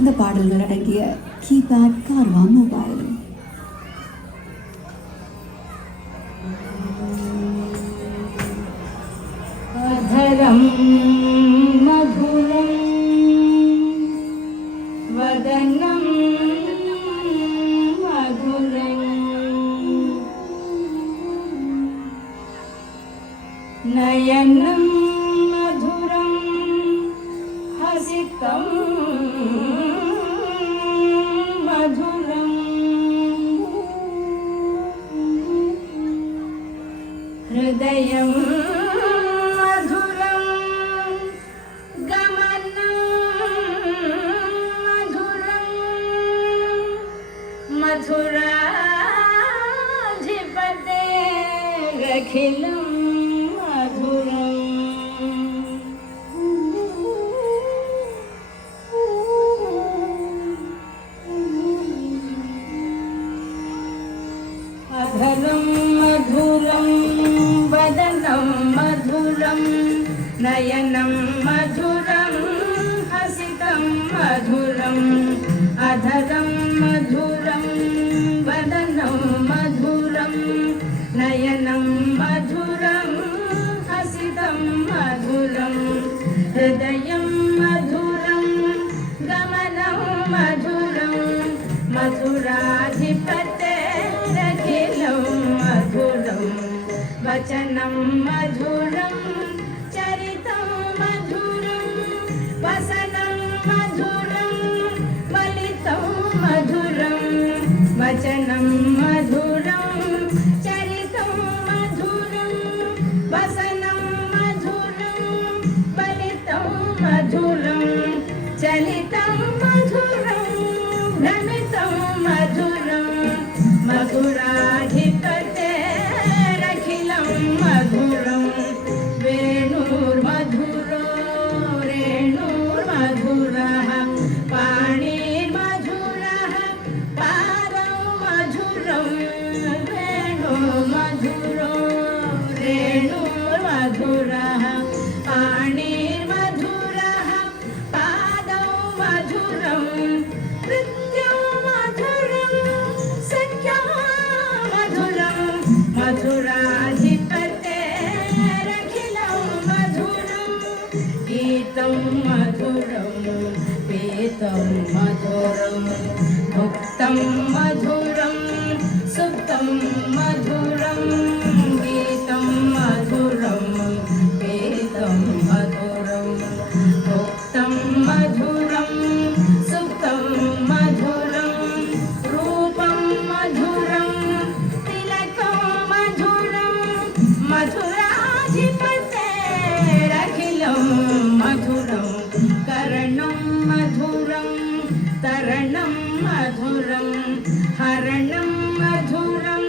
இந்த பாடல்கள் அடங்கிய கீபேட் கார்வா மொபைல். அதரம் மதுரம் வதனம் மதுரம் நயனம் மதுரம் ஹசிதம் மதுரம் ஹிருதயம் மதுரம் கமனம் மதுரம் மதுராதிபதே அகிலம் மதுரம் అధరం మధురం వదనం మధురం నయనం మధురం హసితం మధురం అధరం మధురం వదనం మధురం నయనం మధురం హసితం మధురం హృదయం మధురం గమనం మధురం మధురాధిపతే మధురం వచనం మధురం చరితం మధురం వసనం మధురం ఫలితం మధురం వచనం మధురం చరితం మధురం వసనం మధురం ఫలితం మధురం చలితం మధురం భ్రమితం మధురం మధురాధిపతే అఖిలం మధురం వేణుర్మధురో రేణుర్మధురః పాణిర్మధురః పాదం మధురం వేణుర్మధురో రేణుర్మధురః పాణిర్మధురః పాదం మధురం మధురాధిపతే అఖిలం మధురం గీతం మధురం పీతం మధురం భుక్తం మధురం సుప్తం మధురం గీతం మధురం పీతం మధురం భుక్తం మధురం సుప్తం మధురం రూపం మధురం మధురాధిపతే అఖిలం మధురం కరణం మధురం తరణం మధురం హరణం మధురం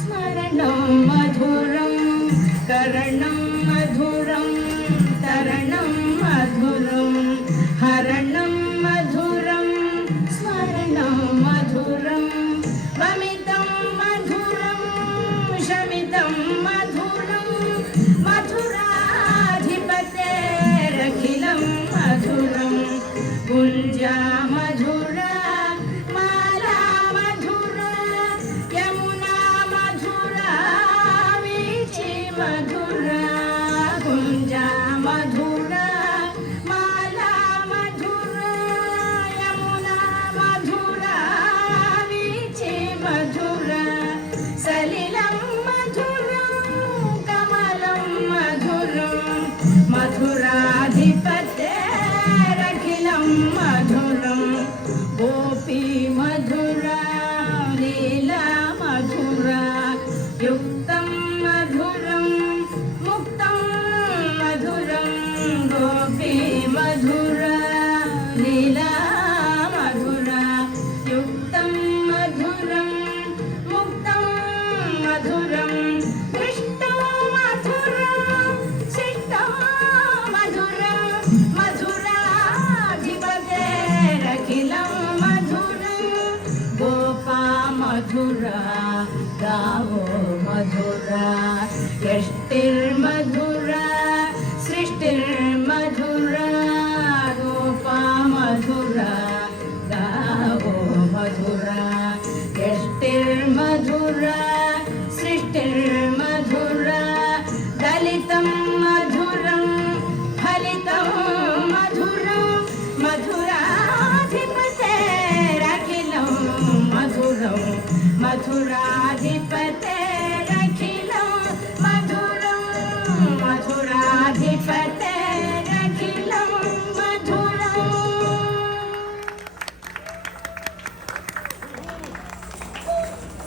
స్మరణం మధురం కరణం మధురం తరణం మధురం హరణం మధురం స్మరణం మధురం వమితం మధురం శమితం మధురం మధురాధిపతే అఖిలం మధురం గుంజా మధుర మాలా మధుర యమునా మధుర వీచి మధుర గుంజా మధుర మాలా మధుర యమునా మధుర వీచి మధుర సలిలం మధురం కమలం మధురం మధురాధిపతే అఖిలం మధురం గోపీ మధుర లీలా మధుర యుక్తం మధురం ముక్తం మధురం గోపీ మధుర లీలా మధుర యుక్తం మధురం ముక్తం మధురం కృష్ణో మధురం శిష్టో మధురం మధురాధిపతే అఖిలం మధురం గోపా మధుర గావో మధుర యష్టిర్మధుర సృష్టిర్మధుర గోపా మధుర फलितं मधुरं फलितं मधुरं मधुराधिपतेरखिलं मधुरं मधुराधिपते